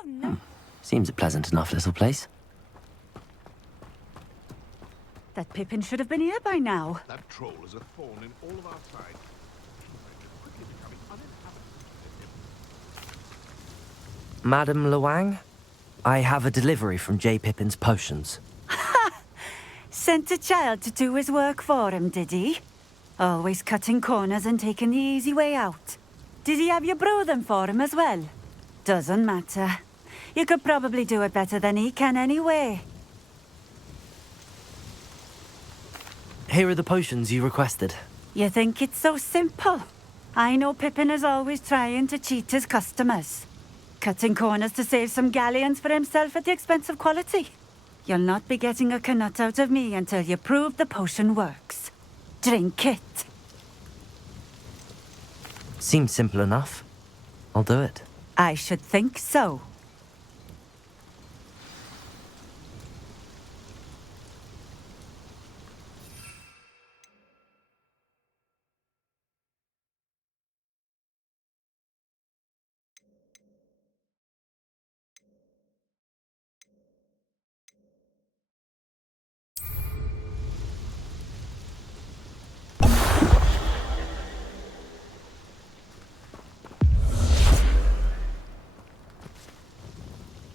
Oh, no. Seems a pleasant enough little place. That Pippin should have been here by now. That troll is a thorn in all of our side. Quickly becoming uninhabitable. Madam Lewang, I have a delivery from J. Pippin's potions. Sent a child to do his work for him, did he? Always cutting corners and taking the easy way out. Did he have you brew them for him as well? Doesn't matter. You could probably do it better than he can anyway. Here are the potions you requested. You think it's so simple? I know Pippin is always trying to cheat his customers. Cutting corners to save some galleons for himself at the expense of quality. You'll not be getting a canut out of me until you prove the potion works. Drink it. Seems simple enough. I'll do it. I should think so.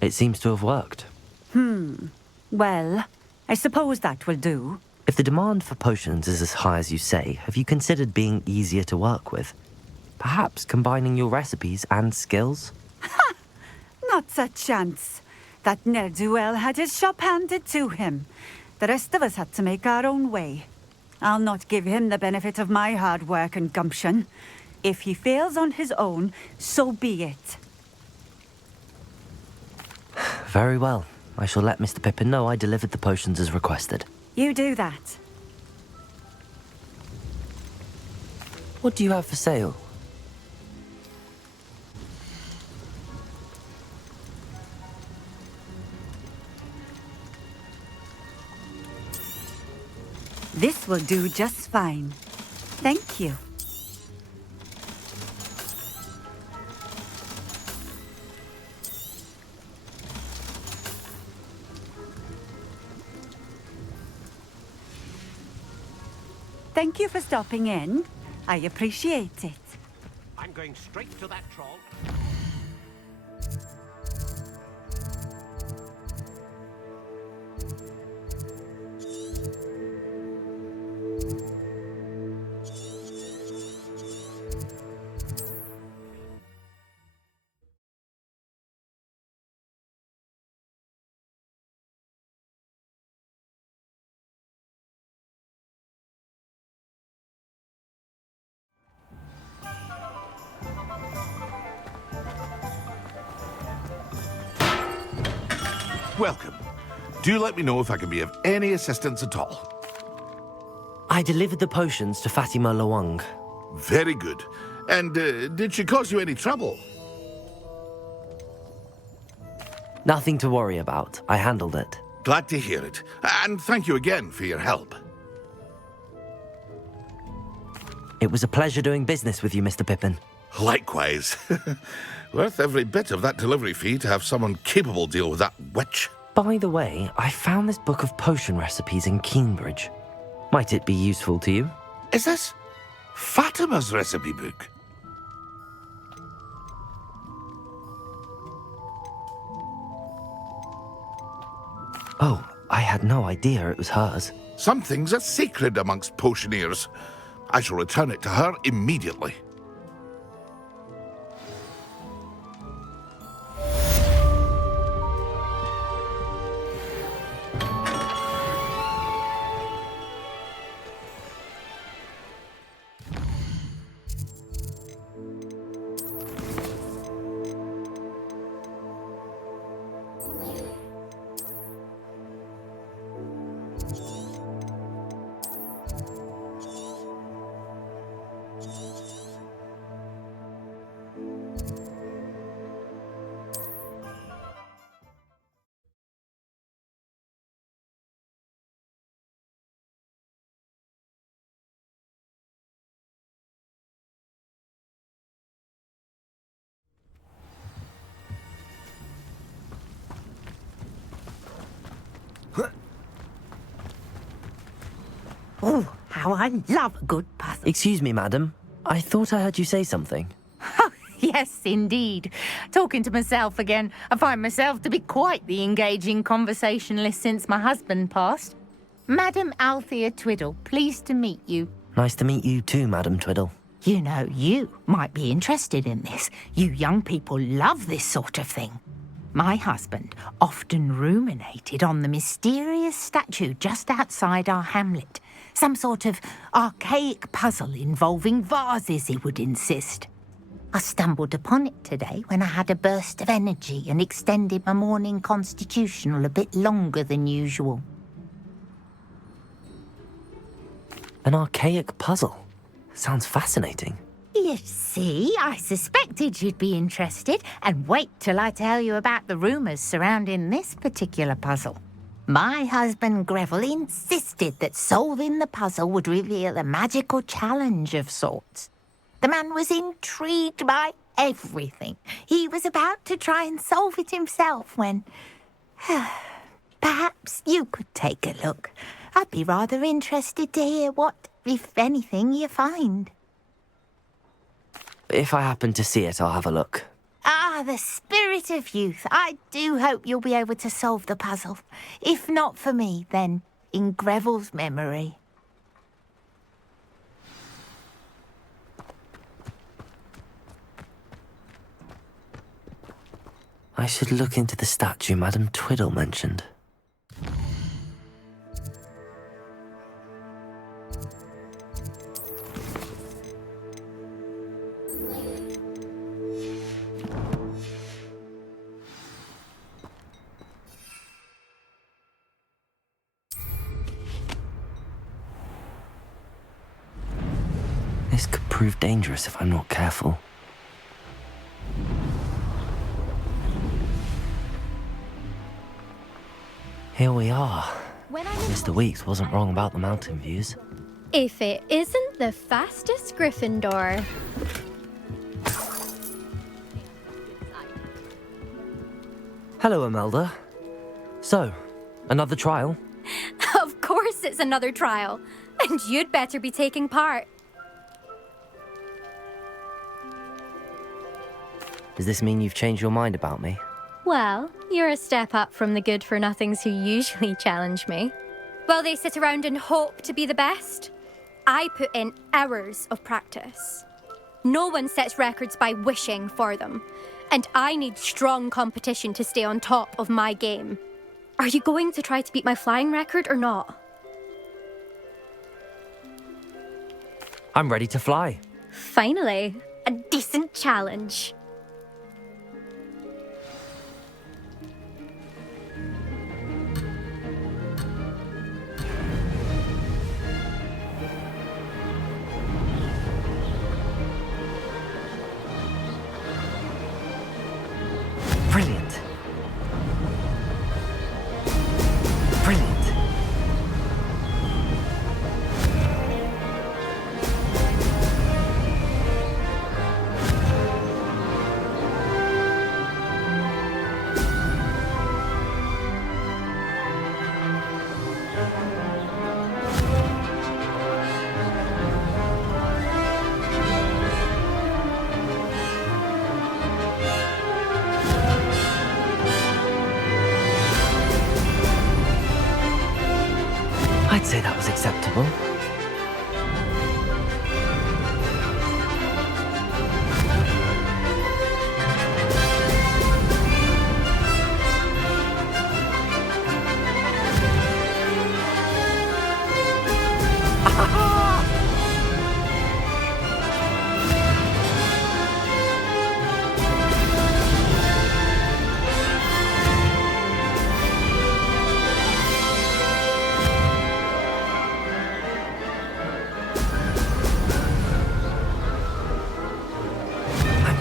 It seems to have worked. Well, I suppose that will do. If the demand for potions is as high as you say, have you considered being easier to work with? Perhaps combining your recipes and skills? Not a chance. That ne'er-do-well had his shop handed to him. The rest of us had to make our own way. I'll not give him the benefit of my hard work and gumption. If he fails on his own, so be it. Very well. I shall let Mr. Pippin know I delivered the potions as requested. You do that. What do you have for sale? This will do just fine. Thank you. Thank you for stopping in. I appreciate it. I'm going straight to that troll. Welcome. Do let me know if I can be of any assistance at all. I delivered the potions to Fatima Lewang. Very good. And did she cause you any trouble? Nothing to worry about. I handled it. Glad to hear it. And thank you again for your help. It was a pleasure doing business with you, Mr. Pippin. Likewise. Worth every bit of that delivery fee to have someone capable deal with that witch. By the way, I found this book of potion recipes in Cambridge. Might it be useful to you? Is this Fatima's recipe book? Oh, I had no idea it was hers. Some things are sacred amongst potioneers. I shall return it to her immediately. Oh, how I love a good puzzle. Excuse me, madam. I thought I heard you say something. Oh, yes, indeed. Talking to myself again. I find myself to be quite the engaging conversationalist since my husband passed. Madam Althea Twiddle, pleased to meet you. Nice to meet you too, Madam Twiddle. You know, you might be interested in this. You young people love this sort of thing. My husband often ruminated on the mysterious statue just outside our hamlet. Some sort of archaic puzzle involving vases, he would insist. I stumbled upon it today when I had a burst of energy and extended my morning constitutional a bit longer than usual. An archaic puzzle. Sounds fascinating. You see, I suspected you'd be interested, and wait till I tell you about the rumours surrounding this particular puzzle. My husband Greville insisted that solving the puzzle would reveal a magical challenge of sorts. The man was intrigued by everything. He was about to try and solve it himself when... Perhaps you could take a look. I'd be rather interested to hear what, if anything, you find. If I happen to see it, I'll have a look. Ah, the spirit of youth. I do hope you'll be able to solve the puzzle. If not for me, then in Greville's memory. I should look into the statue Madam Twiddle mentioned. This could prove dangerous if I'm not careful. Here we are. Mr. Weeks wasn't wrong about the mountain views. If it isn't the fastest Gryffindor. Hello, Imelda. So, another trial? Of course it's another trial. And you'd better be taking part. Does this mean you've changed your mind about me? Well, you're a step up from the good-for-nothings who usually challenge me. While they sit around and hope to be the best, I put in hours of practice. No one sets records by wishing for them, and I need strong competition to stay on top of my game. Are you going to try to beat my flying record or not? I'm ready to fly. Finally, a decent challenge. Brilliant. Brilliant. I'd say that was acceptable.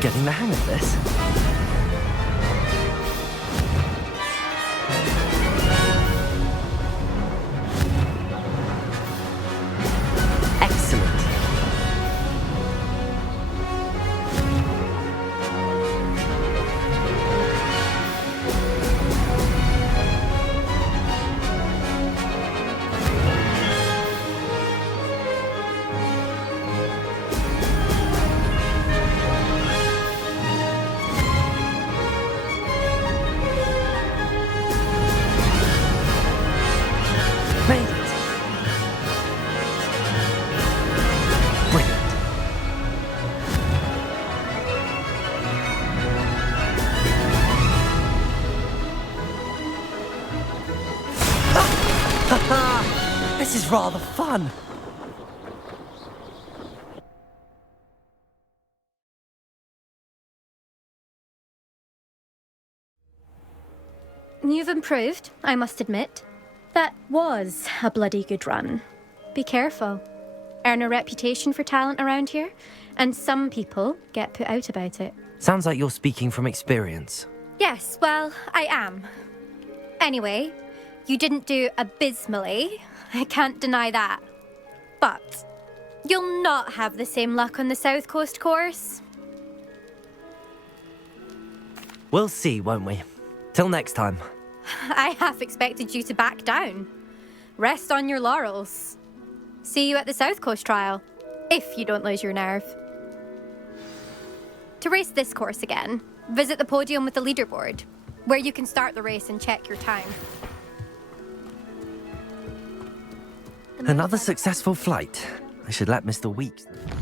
Getting the hang of this. Excellent. This is rather fun. You've improved, I must admit. That was a bloody good run. Be careful. Earn a reputation for talent around here, and some people get put out about it. Sounds like you're speaking from experience. Yes, well, I am. Anyway, you didn't do abysmally. I can't deny that. But you'll not have the same luck on the South Coast course. We'll see, won't we? Till next time. I half expected you to back down. Rest on your laurels. See you at the South Coast trial, if you don't lose your nerve. To race this course again, visit the podium with the leaderboard, where you can start the race and check your time. Another successful flight. I should let Mr. Weeks know.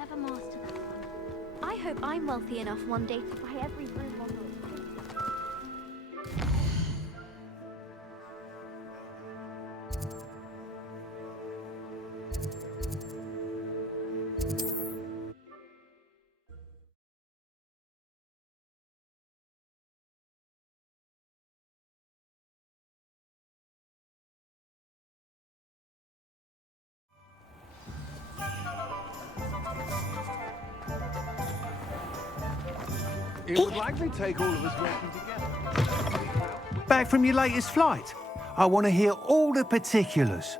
Ever master that one. I hope I'm wealthy enough one day to buy every room on the It would likely take all of us working together. Back from your latest flight? I want to hear all the particulars.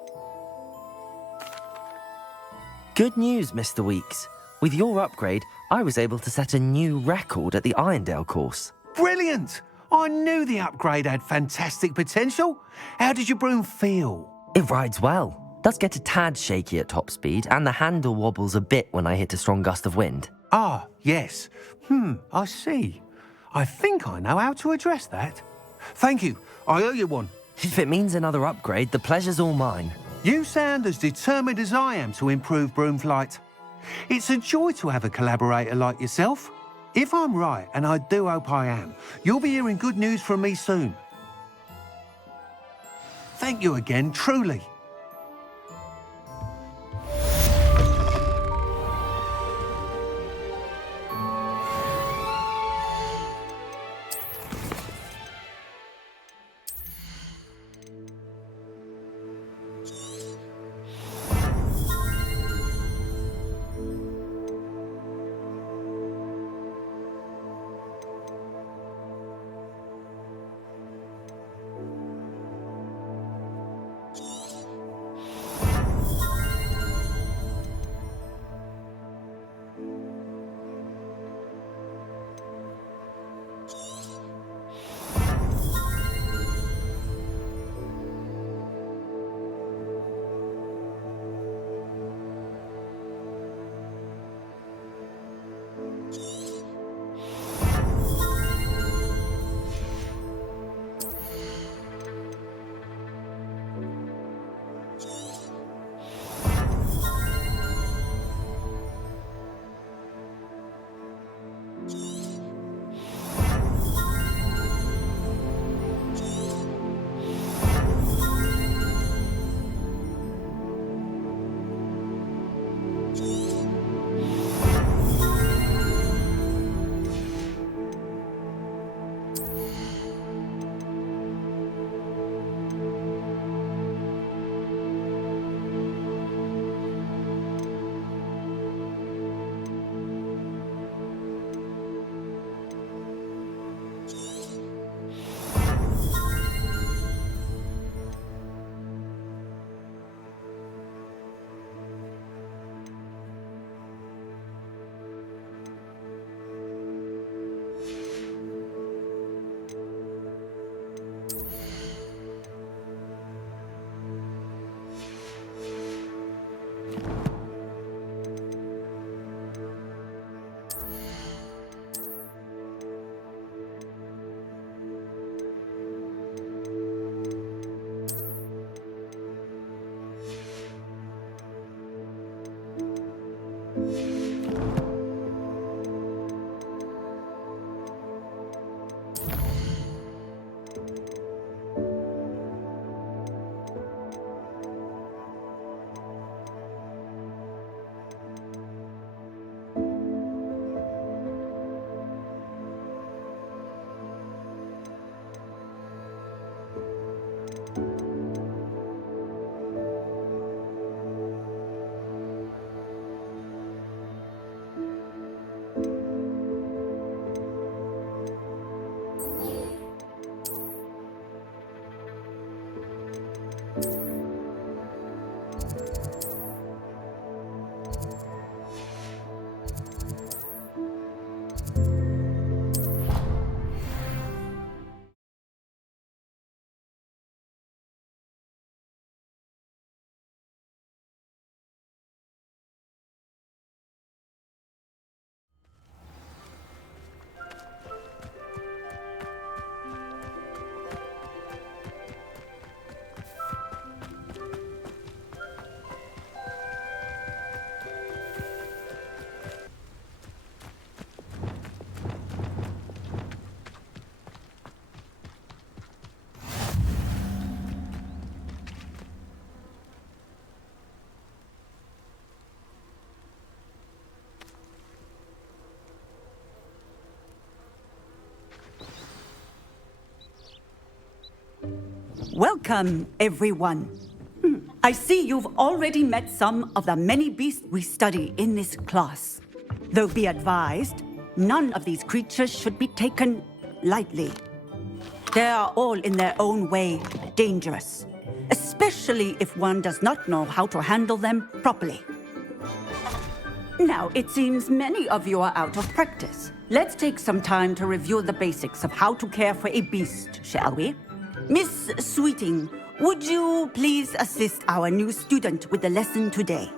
Good news, Mr. Weeks. With your upgrade, I was able to set a new record at the Irondale course. Brilliant! I knew the upgrade had fantastic potential. How did your broom feel? It rides well. Does get a tad shaky at top speed, and the handle wobbles a bit when I hit a strong gust of wind. Ah, yes. I see. I think I know how to address that. Thank you. I owe you one. If it means another upgrade, the pleasure's all mine. You sound as determined as I am to improve broom flight. It's a joy to have a collaborator like yourself. If I'm right, and I do hope I am, you'll be hearing good news from me soon. Thank you again, truly. Welcome, everyone. I see you've already met some of the many beasts we study in this class. Though be advised, none of these creatures should be taken lightly. They are all in their own way dangerous, especially if one does not know how to handle them properly. Now, it seems many of you are out of practice. Let's take some time to review the basics of how to care for a beast, shall we? Miss Sweeting, would you please assist our new student with the lesson today?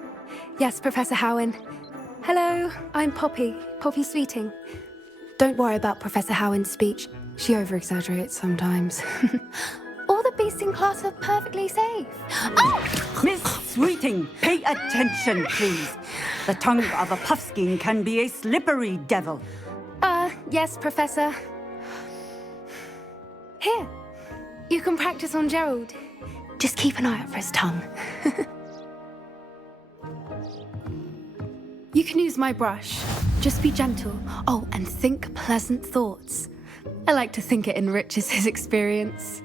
Yes, Professor Howin. Hello, I'm Poppy Sweeting. Don't worry about Professor Howin's speech. She over-exaggerates sometimes. All the beasts in class are perfectly safe. Oh! Miss Sweeting, pay attention, please. The tongue of a puffskein can be a slippery devil. Yes, Professor. Here, you can practice on Gerald. Just keep an eye out for his tongue. You can use my brush. Just be gentle. Oh, and think pleasant thoughts. I like to think it enriches his experience.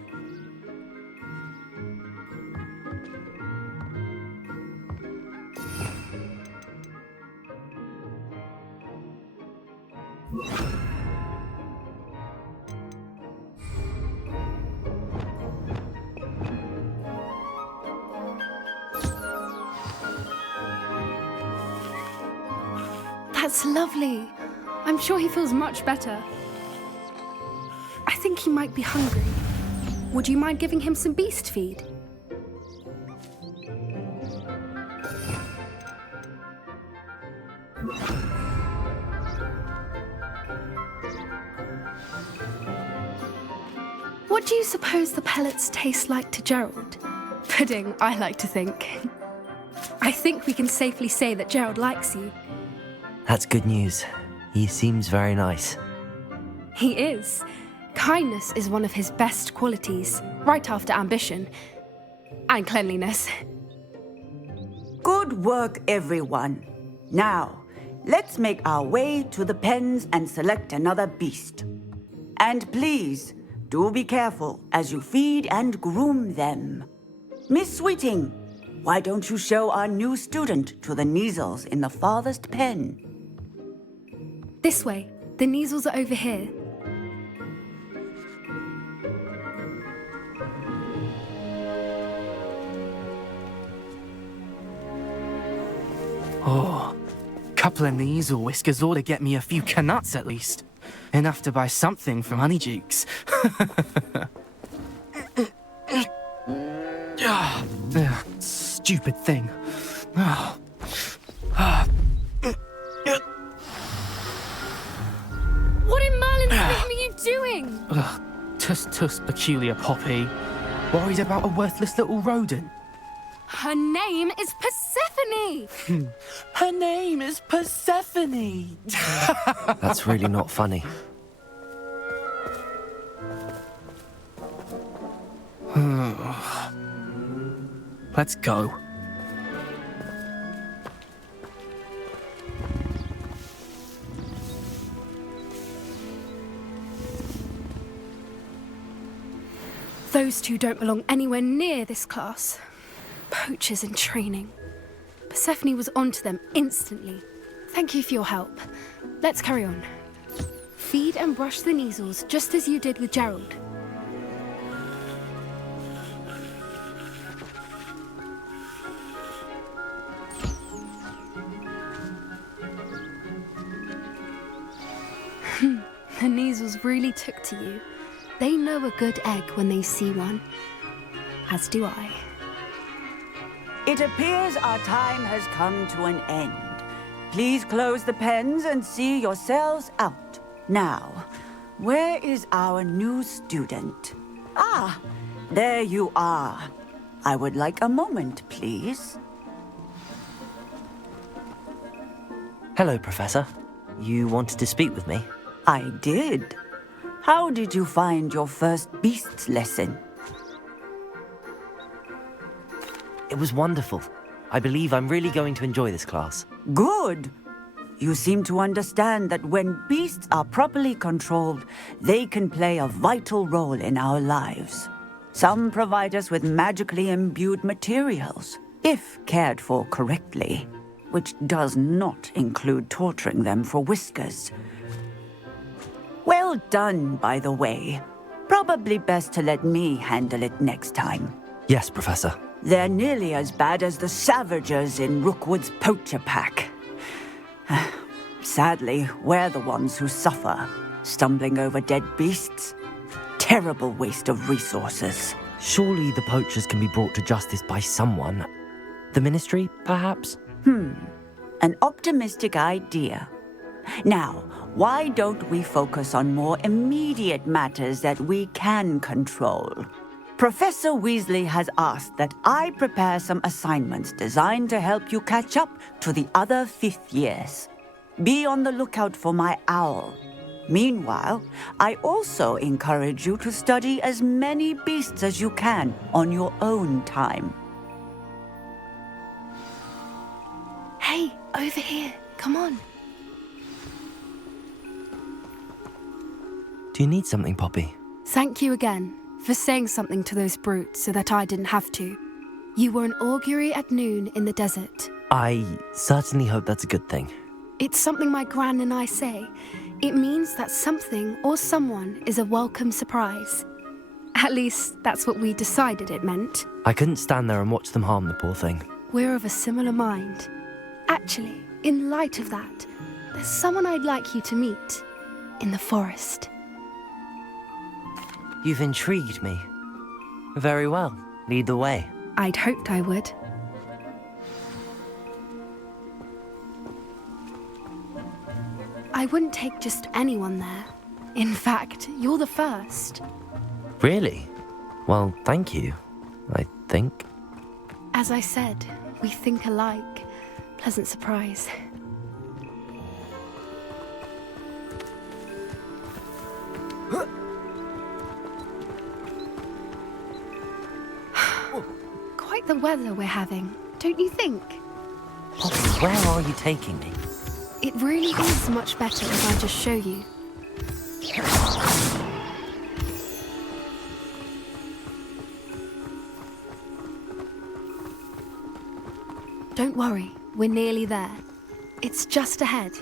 That's lovely. I'm sure he feels much better. I think he might be hungry. Would you mind giving him some beast feed? What do you suppose the pellets taste like to Gerald? Pudding, I like to think. I think we can safely say that Gerald likes you. That's good news. He seems very nice. He is. Kindness is one of his best qualities, right after ambition. And cleanliness. Good work, everyone. Now, let's make our way to the pens and select another beast. And please, do be careful as you feed and groom them. Miss Sweeting, why don't you show our new student to the Neasels in the farthest pen? This way. The Neasels are over here. Oh, couple of Neasel whiskers ought to get me a few canuts at least. Enough to buy something from Honeydukes. Stupid thing. What in Merlin's name are you doing? Tuss, peculiar Poppy. Worried about a worthless little rodent. Her name is Persephone! Her name is Persephone! That's really not funny. Let's go. Those two don't belong anywhere near this class. Poachers in training. Persephone was onto them instantly. Thank you for your help. Let's carry on. Feed and brush the Neasels just as you did with Gerald. The Neasels really took to you. They know a good egg when they see one. As do I. It appears our time has come to an end. Please close the pens and see yourselves out. Now, where is our new student? Ah, there you are. I would like a moment, please. Hello, Professor. You wanted to speak with me? I did. How did you find your first beasts lesson? It was wonderful. I believe I'm really going to enjoy this class. Good. You seem to understand that when beasts are properly controlled, they can play a vital role in our lives. Some provide us with magically imbued materials, if cared for correctly, which does not include torturing them for whiskers. Well done, by the way. Probably best to let me handle it next time. Yes, Professor. They're nearly as bad as the Savagers in Rookwood's poacher pack. Sadly, we're the ones who suffer, stumbling over dead beasts. Terrible waste of resources. Surely the poachers can be brought to justice by someone. The Ministry, perhaps? An optimistic idea. Now, why don't we focus on more immediate matters that we can control? Professor Weasley has asked that I prepare some assignments designed to help you catch up to the other 5th years. Be on the lookout for my owl. Meanwhile, I also encourage you to study as many beasts as you can on your own time. Hey, over here. Come on. Do you need something, Poppy? Thank you again for saying something to those brutes so that I didn't have to. You were an augury at noon in the desert. I certainly hope that's a good thing. It's something my gran and I say. It means that something or someone is a welcome surprise. At least, that's what we decided it meant. I couldn't stand there and watch them harm the poor thing. We're of a similar mind. Actually, in light of that, there's someone I'd like you to meet. In the forest. You've intrigued me. Very well. Lead the way. I'd hoped I would. I wouldn't take just anyone there. In fact, you're the first. Really? Well, thank you, I think. As I said, we think alike. Pleasant surprise. Quite the weather we're having, don't you think? Poppy, where are you taking me? It really is much better if I just show you. Don't worry, we're nearly there. It's just ahead.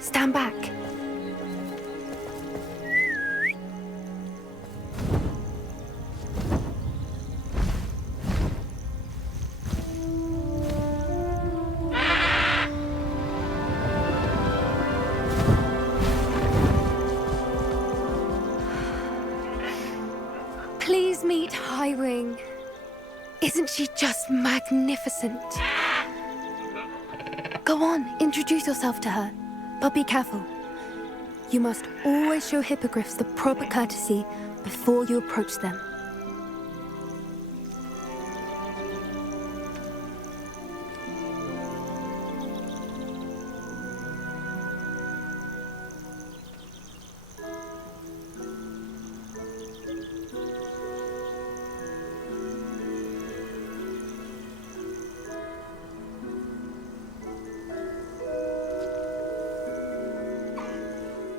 Stand back. Please meet Highwing. Isn't she just magnificent? Go on, introduce yourself to her. But be careful. You must always show hippogriffs the proper courtesy before you approach them.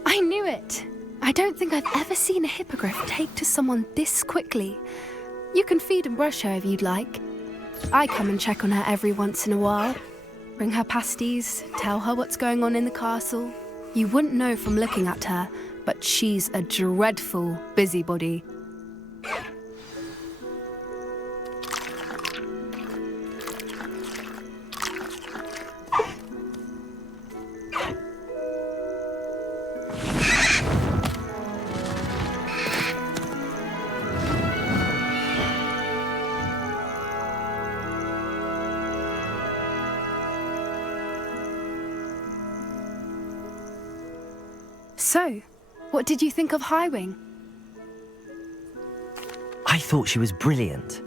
I knew it! I don't think I've ever seen a hippogriff take to someone this quickly. You can feed and brush her if you'd like. I come and check on her every once in a while. Bring her pasties, tell her what's going on in the castle. You wouldn't know from looking at her, but she's a dreadful busybody. So, what did you think of Highwing? I thought she was brilliant.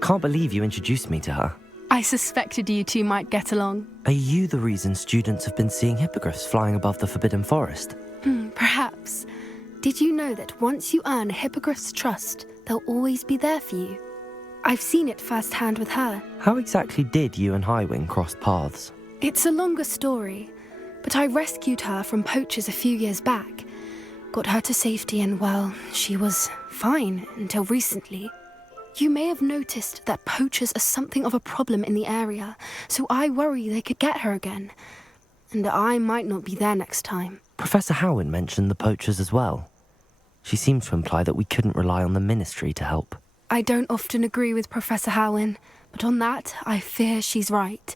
Can't believe you introduced me to her. I suspected you two might get along. Are you the reason students have been seeing hippogriffs flying above the Forbidden Forest? Perhaps. Did you know that once you earn a hippogriff's trust, they'll always be there for you. I've seen it firsthand with her. How exactly did you and Highwing cross paths? It's a longer story, but I rescued her from poachers a few years back. Got her to safety and, well, she was fine until recently. You may have noticed that poachers are something of a problem in the area, so I worry they could get her again. And I might not be there next time. Professor Howin mentioned the poachers as well. She seemed to imply that we couldn't rely on the Ministry to help. I don't often agree with Professor Howin, but on that, I fear she's right.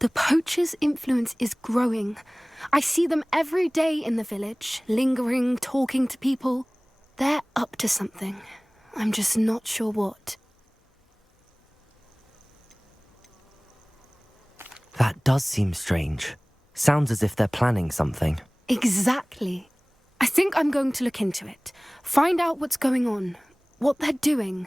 The poachers' influence is growing. I see them every day in the village, lingering, talking to people. They're up to something. I'm just not sure what. That does seem strange. Sounds as if they're planning something. Exactly. I think I'm going to look into it. Find out what's going on, what they're doing.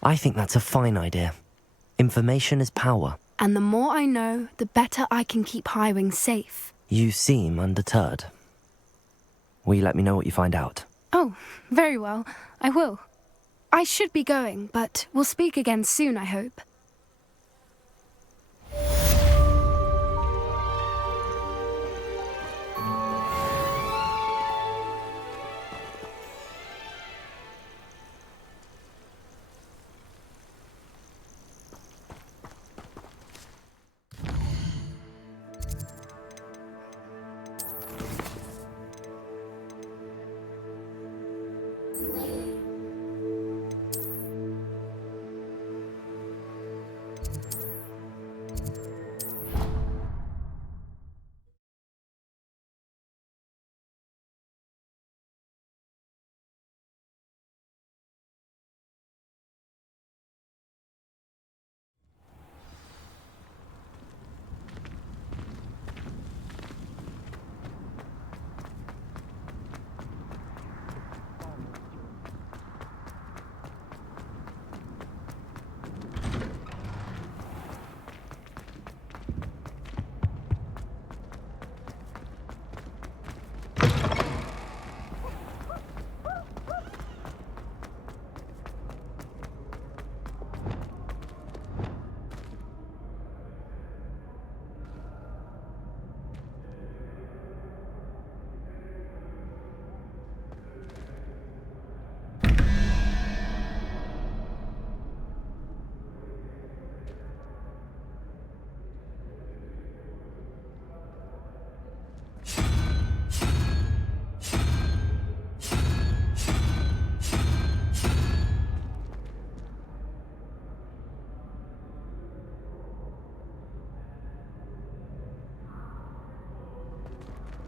I think that's a fine idea. Information is power. And the more I know, the better I can keep Highwing safe. You seem undeterred. Will you let me know what you find out? Oh, very well. I will. I should be going, but we'll speak again soon, I hope.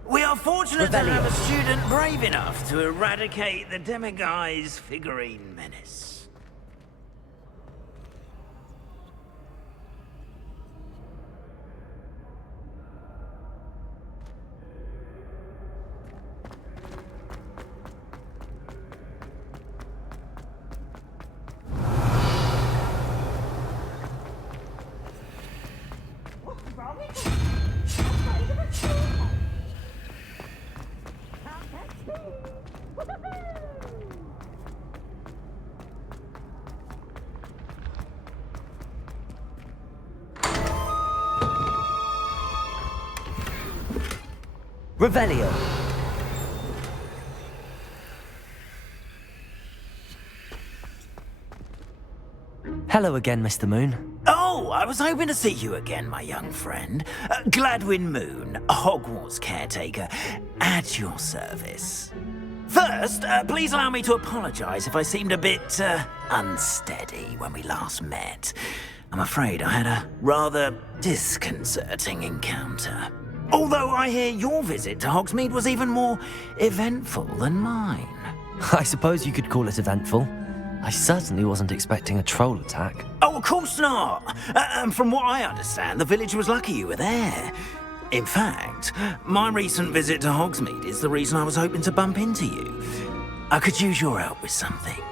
We are fortunate to have a student brave enough to eradicate the Demiguise figurine menace. Revelio. Hello again, Mr. Moon. Oh, I was hoping to see you again, my young friend. Gladwin Moon, Hogwarts caretaker, at your service. First, please allow me to apologize if I seemed a bit, unsteady when we last met. I'm afraid I had a rather disconcerting encounter. Although I hear your visit to Hogsmeade was even more eventful than mine. I suppose you could call it eventful. I certainly wasn't expecting a troll attack. Oh, of course not. And from what I understand, the village was lucky you were there. In fact, my recent visit to Hogsmeade is the reason I was hoping to bump into you. I could use your help with something.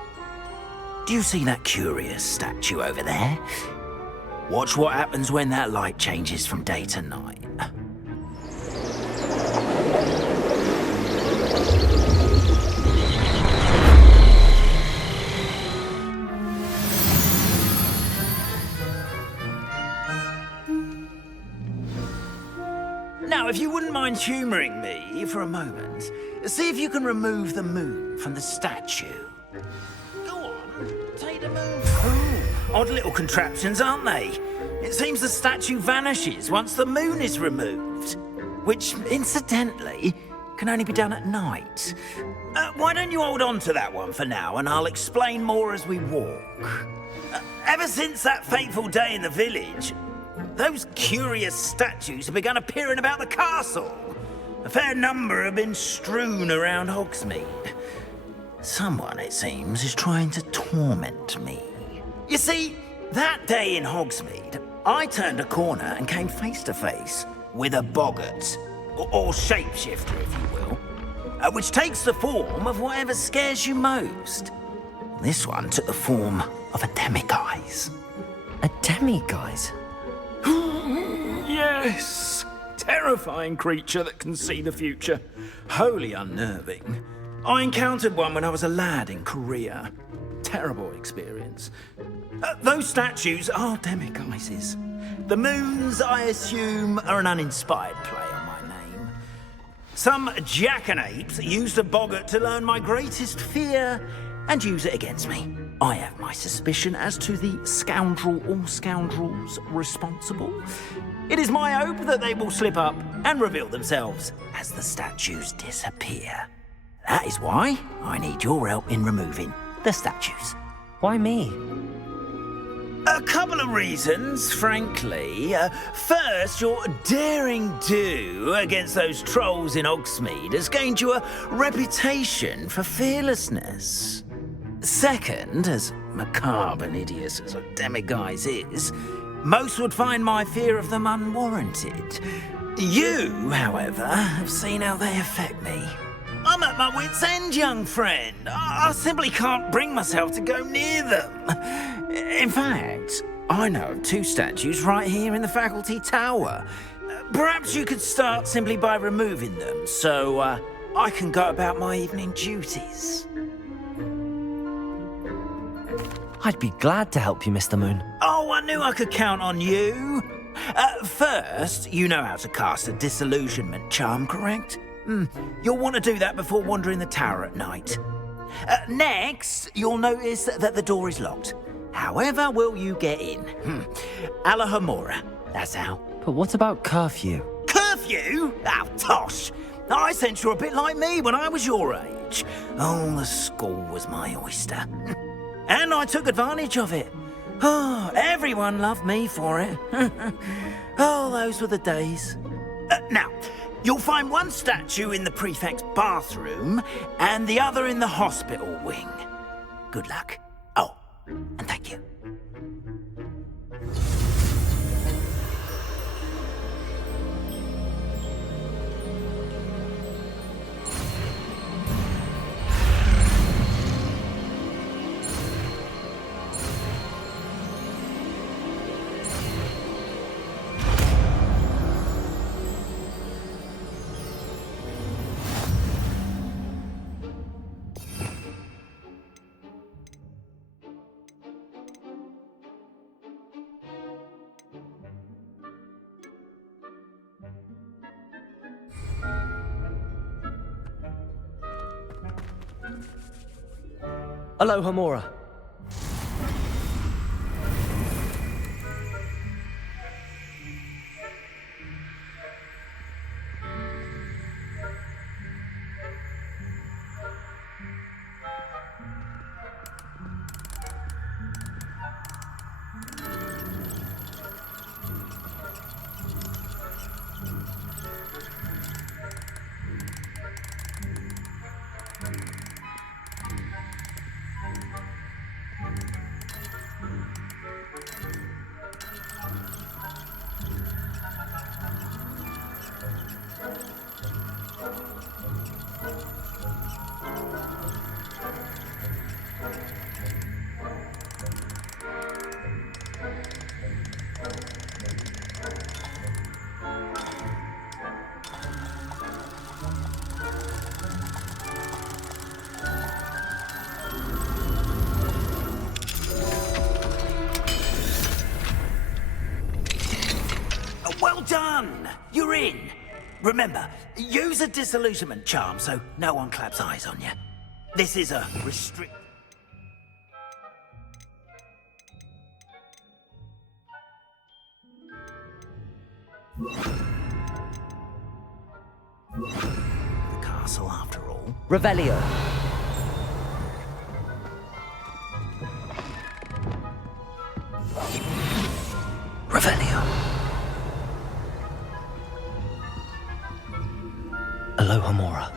Do you see that curious statue over there? Watch what happens when that light changes from day to night. mind humouring me for a moment? See if you can remove the moon from the statue. Go on, take the moon. Ooh, odd little contraptions, aren't they? It seems the statue vanishes once the moon is removed. Which, incidentally, can only be done at night. Why don't you hold on to that one for now, and I'll explain more as we walk. Ever since that fateful day in the village, those curious statues have begun appearing about the castle. A fair number have been strewn around Hogsmeade. Someone, it seems, is trying to torment me. You see, that day in Hogsmeade, I turned a corner and came face to face with a boggart, or shapeshifter, if you will, which takes the form of whatever scares you most. This one took the form of a demiguise. A demiguise? Yes! Terrifying creature that can see the future. Wholly unnerving. I encountered one when I was a lad in Korea. Terrible experience. Those statues are demiguises. The moons, I assume, are an uninspired play on my name. Some jackanapes used a boggart to learn my greatest fear and use it against me. I have my suspicion as to the scoundrel or scoundrels responsible. It is my hope that they will slip up and reveal themselves as the statues disappear. That is why I need your help in removing the statues. Why me? A couple of reasons, frankly. First, your daring do against those trolls in Hogsmeade has gained you a reputation for fearlessness. Second, as macabre and hideous as a demiguise is, most would find my fear of them unwarranted. You, however, have seen how they affect me. I'm at my wit's end, young friend. I simply can't bring myself to go near them. In fact, I know of two statues right here in the faculty tower. Perhaps you could start simply by removing them, so I can go about my evening duties. I'd be glad to help you, Mr. Moon. Oh, I knew I could count on you. First, you know how to cast a disillusionment charm, correct? You'll want to do that before wandering the tower at night. Next, you'll notice that the door is locked. However will you get in? Alahamora, that's how. But what about curfew? Curfew? Oh, tosh. I sense you're a bit like me when I was your age. Oh, the school was my oyster. And I took advantage of it. Oh, everyone loved me for it. Oh, those were the days. Now, you'll find one statue in the prefect's bathroom and the other in the hospital wing. Good luck. Oh, and thank you. Aloha, Mora. Well done! You're in. Remember, use a disillusionment charm so no one claps eyes on you. This is a restrict... The castle, after all. Revelio. Revelio. Aloha Mora.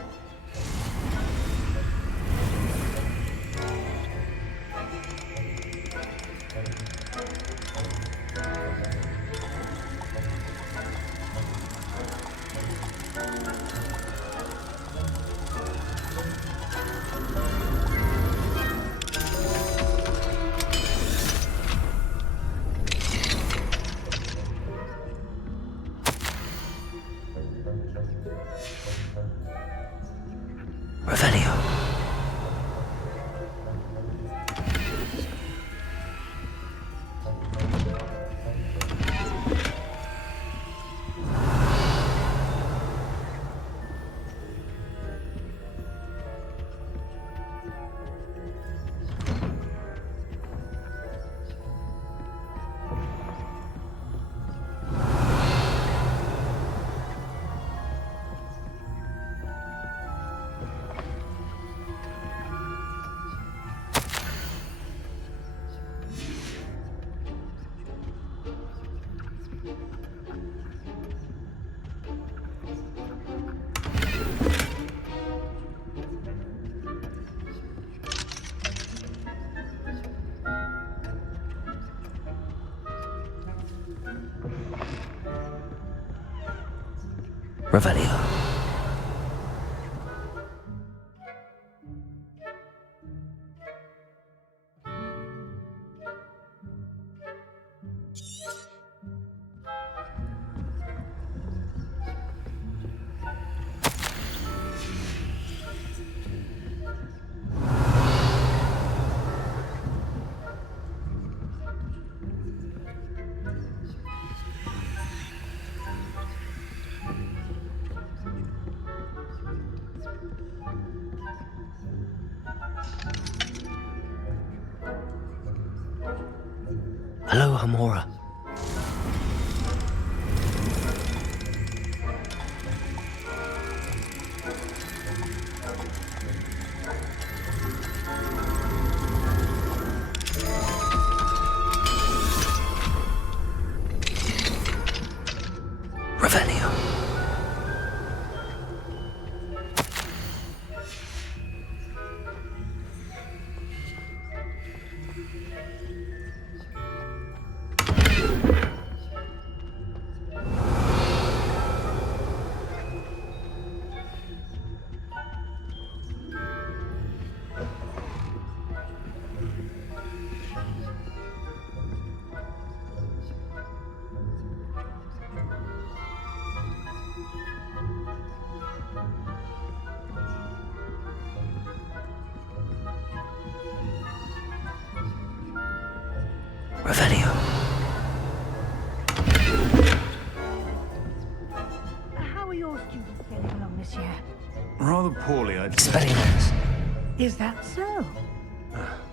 Revelio. Revelio. Aloha Mora. Revelio. Revelio. How are your students getting along this year? Rather poorly, I'd say. Experiments. Is that so?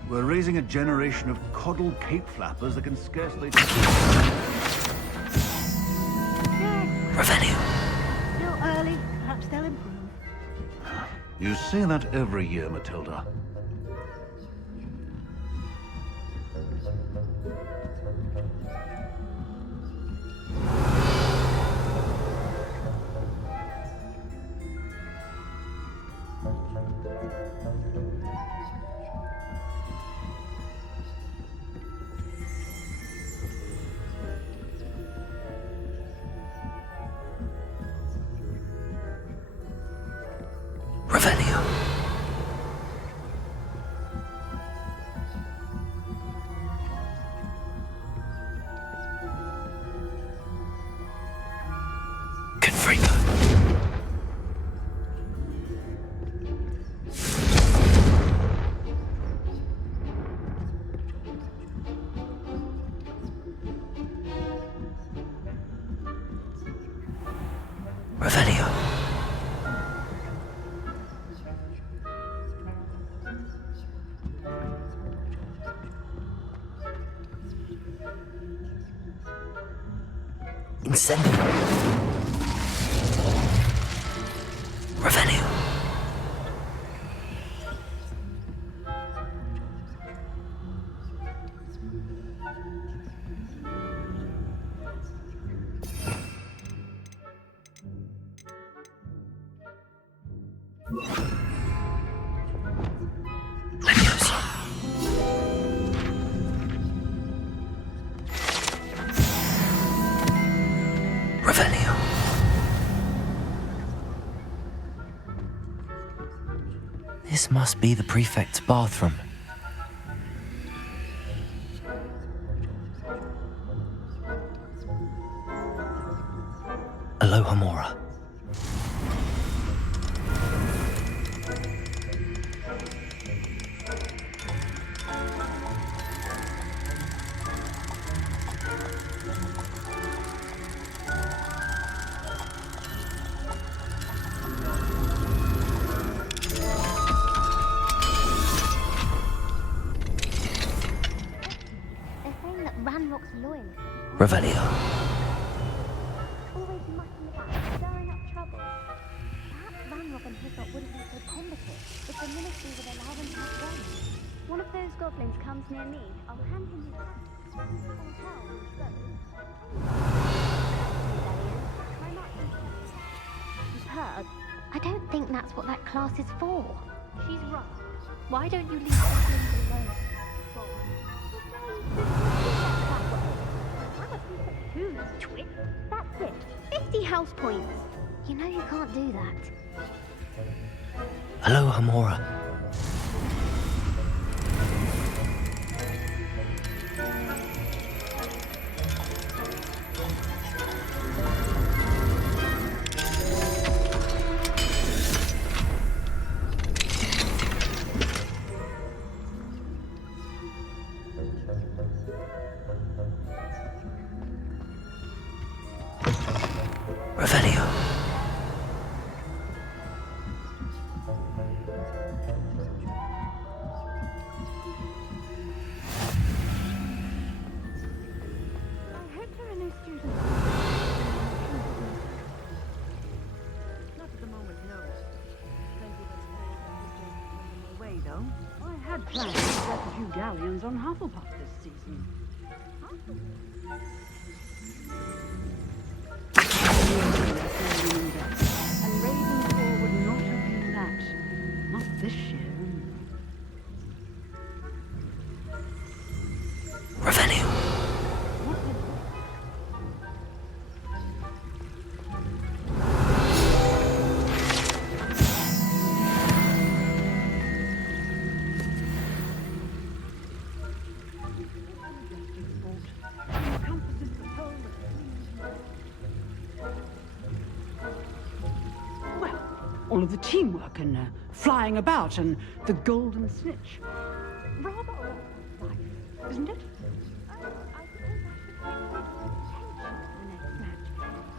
We're raising a generation of coddled cape flappers that can scarcely... Revelio. Still early. Perhaps they'll improve. You say that every year, Matilda. Revelio. Confringo. Incendio. Revelio. Revelio. This must be the prefect's bathroom. Alohomora. They're saying that Ranrock's loyal. Revelio. Always mucking about, stirring up trouble. Perhaps Ranrock and Hippot wouldn't be so combative if the ministry would allow them to have one. One of those goblins comes near me, I'll hand him his hat. Or tell him You've heard? I don't think that's what that class is for. She's right. Why don't you leave goblins alone? I'm a prefect too, twit. That's it. 50 house points. You know you can't do that. Alohomora. Revelio. I hope there are no students. Not at the moment, no. Plenty of us on the way, though. I had planned to set a few galleons on Hufflepuff this season. And Ravenclaw would not have been that. Not this year. Revelio. Well, all of the teamwork and flying about and the golden snitch. Rather old life, isn't it?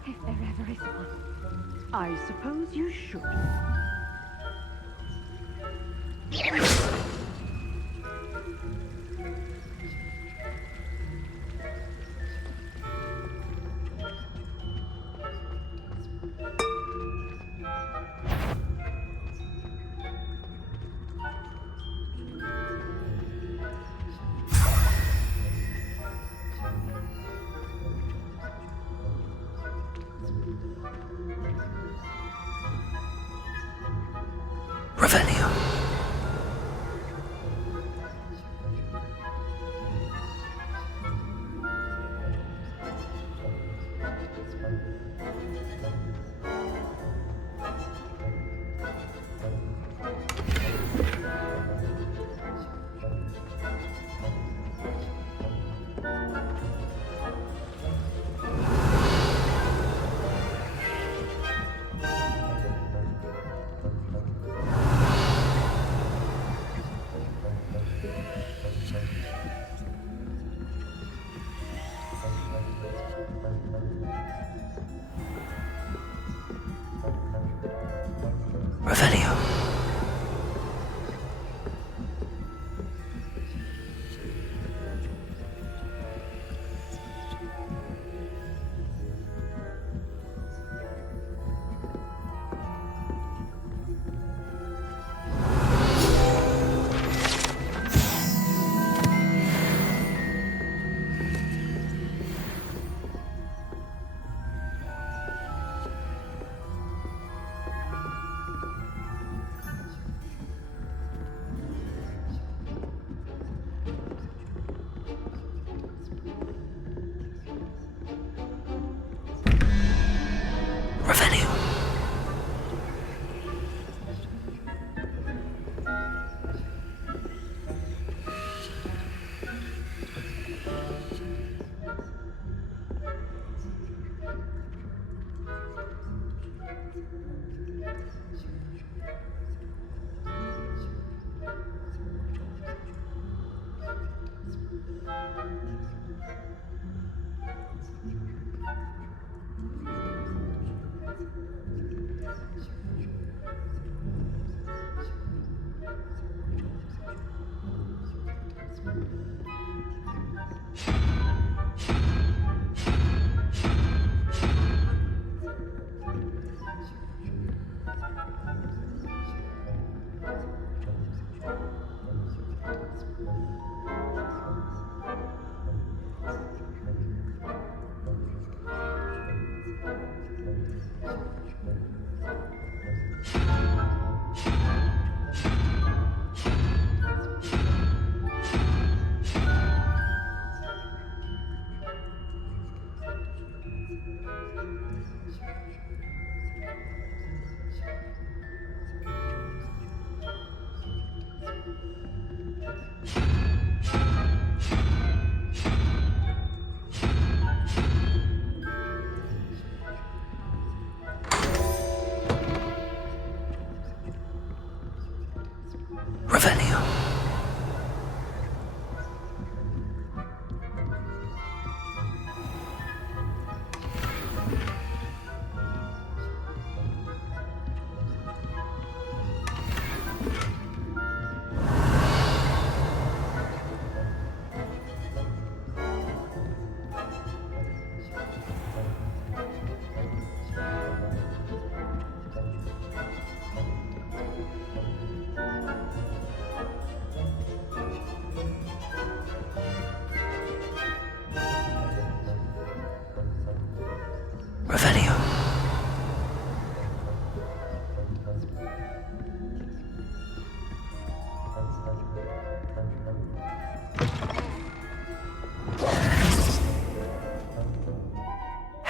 If there ever is one. I suppose you should.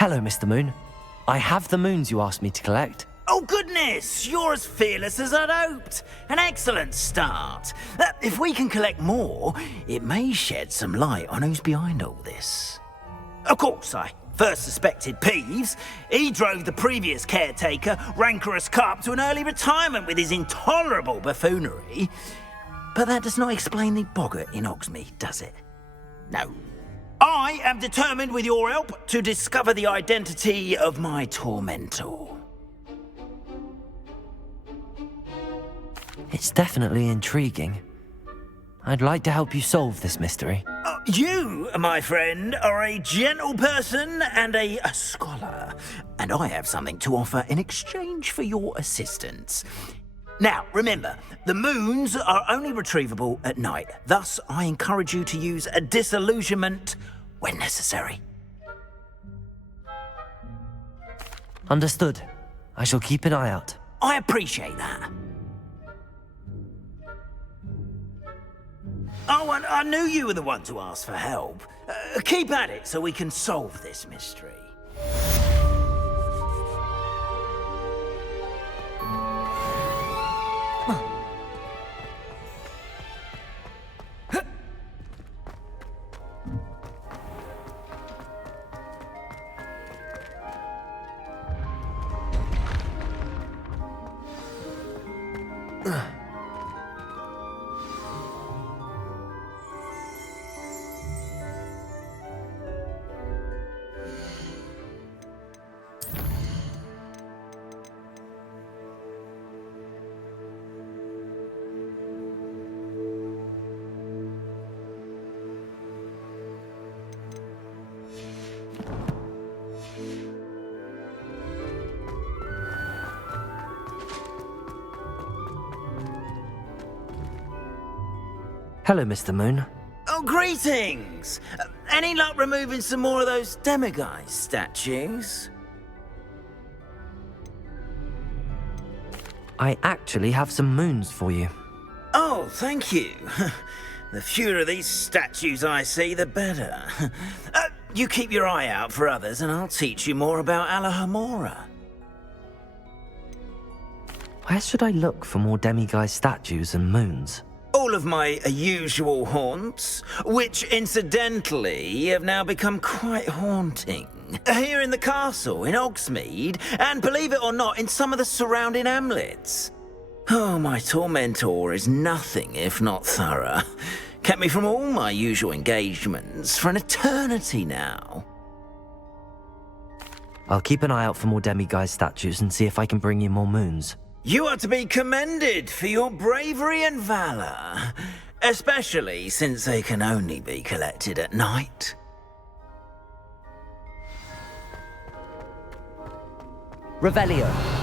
Hello, Mr. Moon. I have the moons you asked me to collect. Oh, goodness! You're as fearless as I'd hoped. An excellent start. If we can collect more, it may shed some light on who's behind all this. Of course, I first suspected Peeves. He drove the previous caretaker, Rancorous Carp, to an early retirement with his intolerable buffoonery. But that does not explain the boggart in Hogsmeade, does it? No. I am determined, with your help, to discover the identity of my tormentor. It's definitely intriguing. I'd like to help you solve this mystery. You, my friend, are a gentle person and a scholar, and I have something to offer in exchange for your assistance. Now, remember, the moons are only retrievable at night. Thus, I encourage you to use a disillusionment when necessary. Understood. I shall keep an eye out. I appreciate that. Oh, and I knew you were the one to ask for help. Keep at it so we can solve this mystery. Hello, Mr. Moon. Oh, greetings! Any luck removing some more of those demiguise statues? I actually have some moons for you. Oh, thank you. The fewer of these statues I see, the better. You keep your eye out for others, and I'll teach you more about Alahomora. Where should I look for more demiguise statues and moons? All of my usual haunts, which incidentally have now become quite haunting. Here in the castle, in Hogsmeade, and believe it or not, in some of the surrounding hamlets. Oh, my tormentor is nothing if not thorough. Kept me from all my usual engagements for an eternity now. I'll keep an eye out for more demiguise statues and see if I can bring you more moons. You are to be commended for your bravery and valor, especially since they can only be collected at night. Revelio.